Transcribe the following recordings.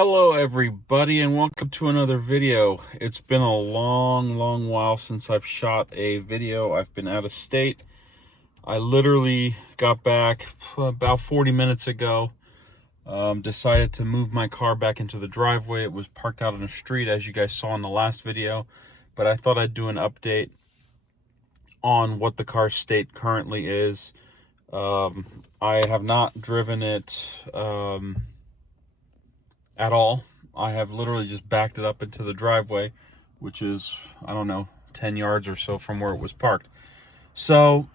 Hello everybody and welcome to another video. It's been a long while since I've shot a video. I've been out of state. I literally got back about 40 minutes ago. Decided to move my car back into the driveway. It was parked out on the street as you guys saw in the last video, but I thought I'd do an update on what the car's state currently is. I have not driven it at all. I have literally just backed it up into the driveway, which is, I don't know, 10 yards or so from where it was parked. So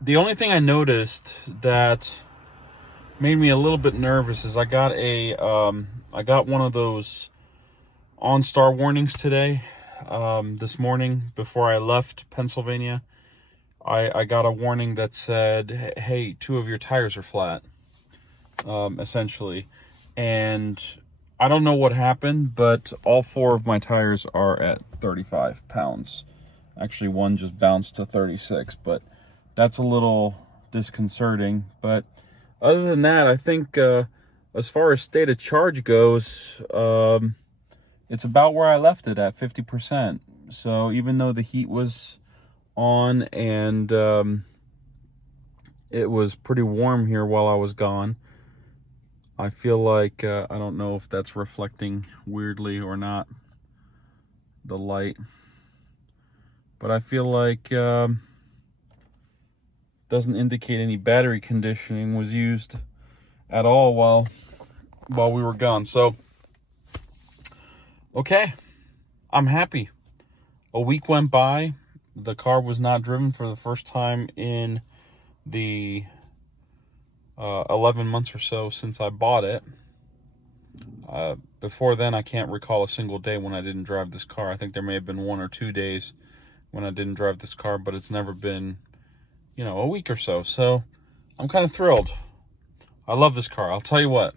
the only thing I noticed that made me a little bit nervous is I got one of those OnStar warnings today. This morning before I left Pennsylvania, I got a warning that said, hey, 2 of your tires are flat, essentially. And I don't know what happened, but all 4 of my tires are at 35 pounds. Actually, one just bounced to 36, but that's a little disconcerting. But other than that, I think as far as state of charge goes, it's about where I left it at 50%. So even though the heat was on and it was pretty warm here while I was gone, I feel like, I don't know if that's reflecting weirdly or not, the light, but I feel like doesn't indicate any battery conditioning was used at all while we were gone. So, okay, I'm happy. A week went by. The car was not driven for the first time in the 11 months or so since I bought it. Before then, I can't recall a single day when I didn't drive this car. I think there may have been 1 or 2 days when I didn't drive this car, but it's never been, a week or so. So I'm kind of thrilled. I love this car. I'll tell you what.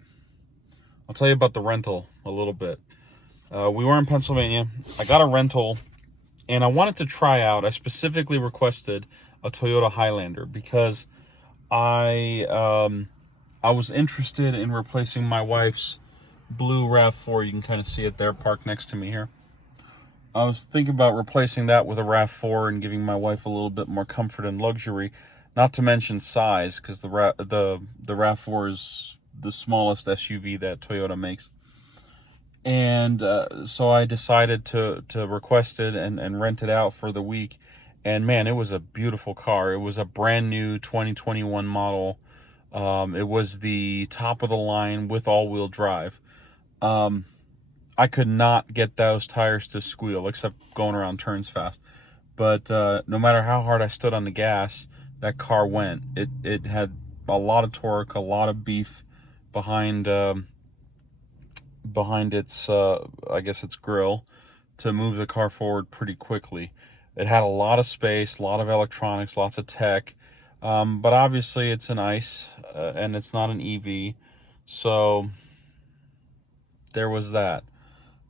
I'll tell you about the rental a little bit. We were in Pennsylvania. I got a rental, and I wanted to try out. I specifically requested a Toyota Highlander because I was interested in replacing my wife's blue RAV4. You can kind of see it there parked next to me here. I was thinking about replacing that with a RAV4 and giving my wife a little bit more comfort and luxury, not to mention size, because the RAV4 is the smallest SUV that Toyota makes. And so I decided to request it and rent it out for the week. And man, it was a beautiful car. It was a brand new 2021 model. It was the top of the line with all-wheel drive. I could not get those tires to squeal, except going around turns fast. But no matter how hard I stood on the gas, that car went. It had a lot of torque, a lot of beef behind its, I guess its grill, to move the car forward pretty quickly. It had a lot of space, a lot of electronics, lots of tech, but obviously it's an ICE and it's not an EV, so there was that.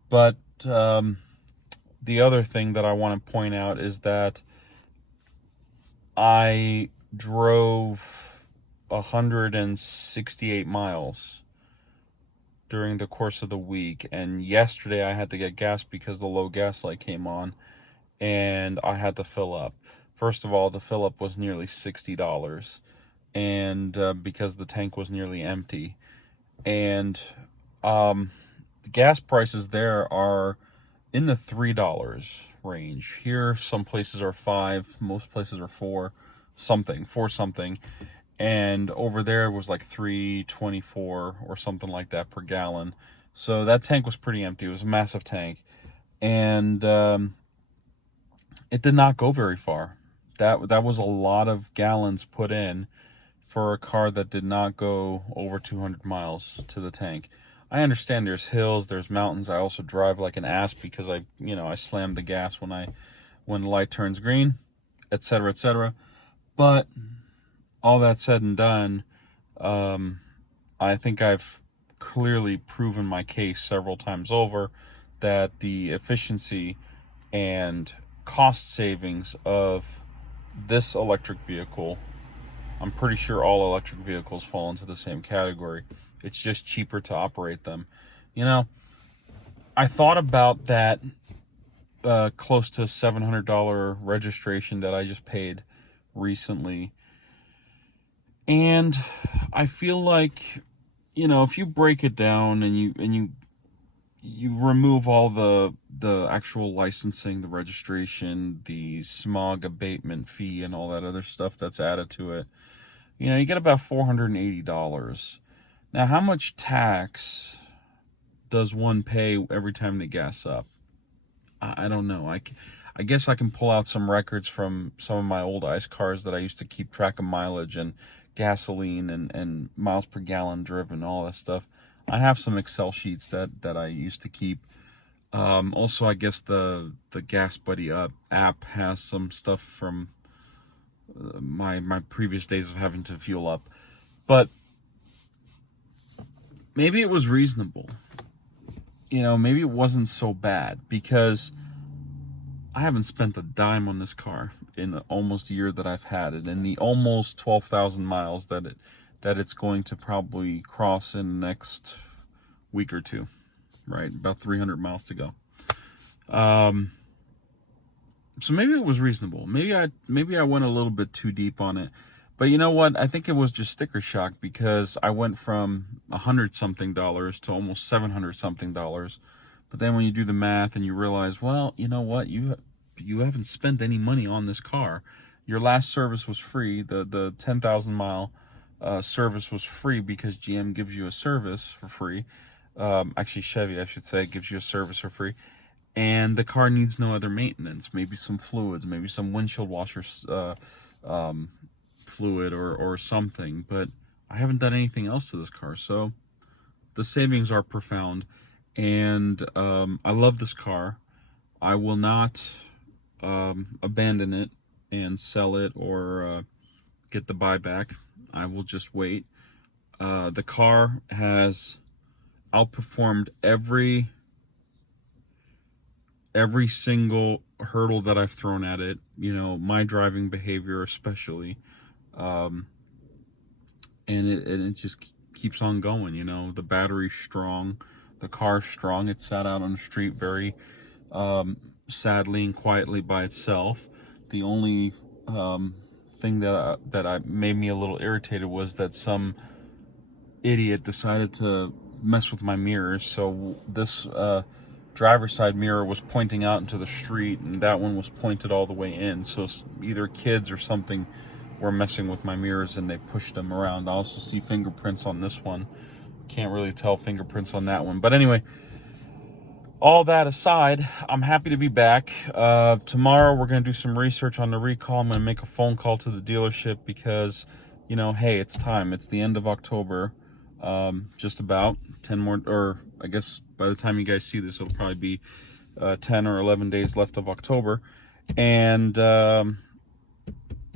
But the other thing that I want to point out is that I drove 168 miles during the course of the week, and yesterday I had to get gas because the low gas light came on, and I had to fill up. First of all, the fill up was nearly $60, and because the tank was nearly empty. And the gas prices there are in the $3 range. Here, some places are $5, most places are $4 something. And over there it was like $3.24 or something like that per gallon. So that tank was pretty empty. It was a massive tank. And it did not go very far. That was a lot of gallons put in for a car that did not go over 200 miles to the tank. I understand there's hills, there's mountains. I also drive like an ass because I slam the gas when the light turns green, etc., etc. But all that said and done, I think I've clearly proven my case several times over that the efficiency and cost savings of this electric vehicle, I'm pretty sure all electric vehicles fall into the same category. It's just cheaper to operate them. You know, I thought about that close to $700 registration that I just paid recently. And I feel like, if you break it down and you remove all the actual licensing, the registration, the smog abatement fee, and all that other stuff that's added to it, you get about $480. Now, how much tax does one pay every time they gas up? I don't know. I guess I can pull out some records from some of my old ICE cars that I used to keep track of mileage and gasoline and miles per gallon driven, all that stuff. I have some Excel sheets that I used to keep. Also, I guess the Gas Buddy app has some stuff from my previous days of having to fuel up. But maybe it was reasonable. Maybe it wasn't so bad, because I haven't spent a dime on this car in the almost year that I've had it, and the almost 12,000 miles that it's going to probably cross in the next week or two, right? About 300 miles to go. So maybe it was reasonable. Maybe I went a little bit too deep on it. But you know what? I think it was just sticker shock, because I went from $100-something to almost $700-something. But then when you do the math and you realize, well, you know what? You haven't spent any money on this car. Your last service was free. The 10,000 mile service was free, because GM gives you a service for free. Actually, Chevy, I should say, gives you a service for free. And the car needs no other maintenance. Maybe some fluids, maybe some windshield washer fluid or something. But I haven't done anything else to this car. So the savings are profound. And I love this car. I will not abandon it and sell it or get the buyback. I will just wait. The car has outperformed every single hurdle that I've thrown at it. My driving behavior especially, and it just keeps on going. The battery's strong, the car's strong. It sat out on the street very sadly and quietly by itself. The only thing that made me a little irritated was that some idiot decided to mess with my mirrors. So this driver's side mirror was pointing out into the street, and that one was pointed all the way in. So either kids or something were messing with my mirrors, and they pushed them around. I also see fingerprints on this one. Can't really tell fingerprints on that one. But anyway, all that aside, I'm happy to be back. Tomorrow we're going to do some research on the recall. I'm going to make a phone call to the dealership, because, hey, it's time. It's the end of October. Just about 10 more, or I guess by the time you guys see this, it'll probably be 10 or 11 days left of October. And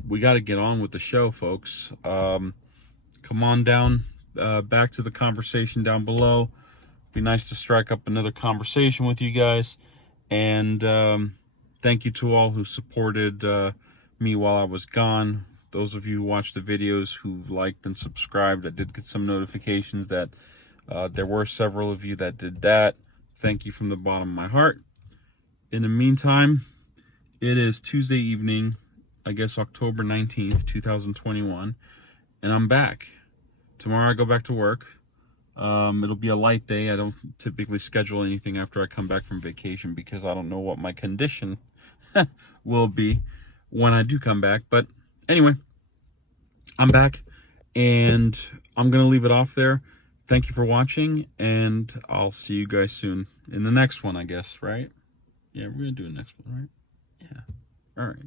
we got to get on with the show, folks. Come on down, back to the conversation down below. Be nice to strike up another conversation with you guys. And thank you to all who supported me while I was gone. Those of you who watched the videos, who've liked and subscribed, I did get some notifications that there were several of you that did that. Thank you from the bottom of my heart. In the meantime, it is Tuesday evening, I guess October 19th, 2021, and I'm back. Tomorrow I go back to work. It'll be a light day. I don't typically schedule anything after I come back from vacation, because I don't know what my condition will be when I do come back. But anyway, I'm back, and I'm going to leave it off there. Thank you for watching, and I'll see you guys soon in the next one, I guess, right? Yeah, we're going to do the next one, right? Yeah. All right.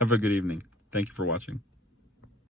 Have a good evening. Thank you for watching.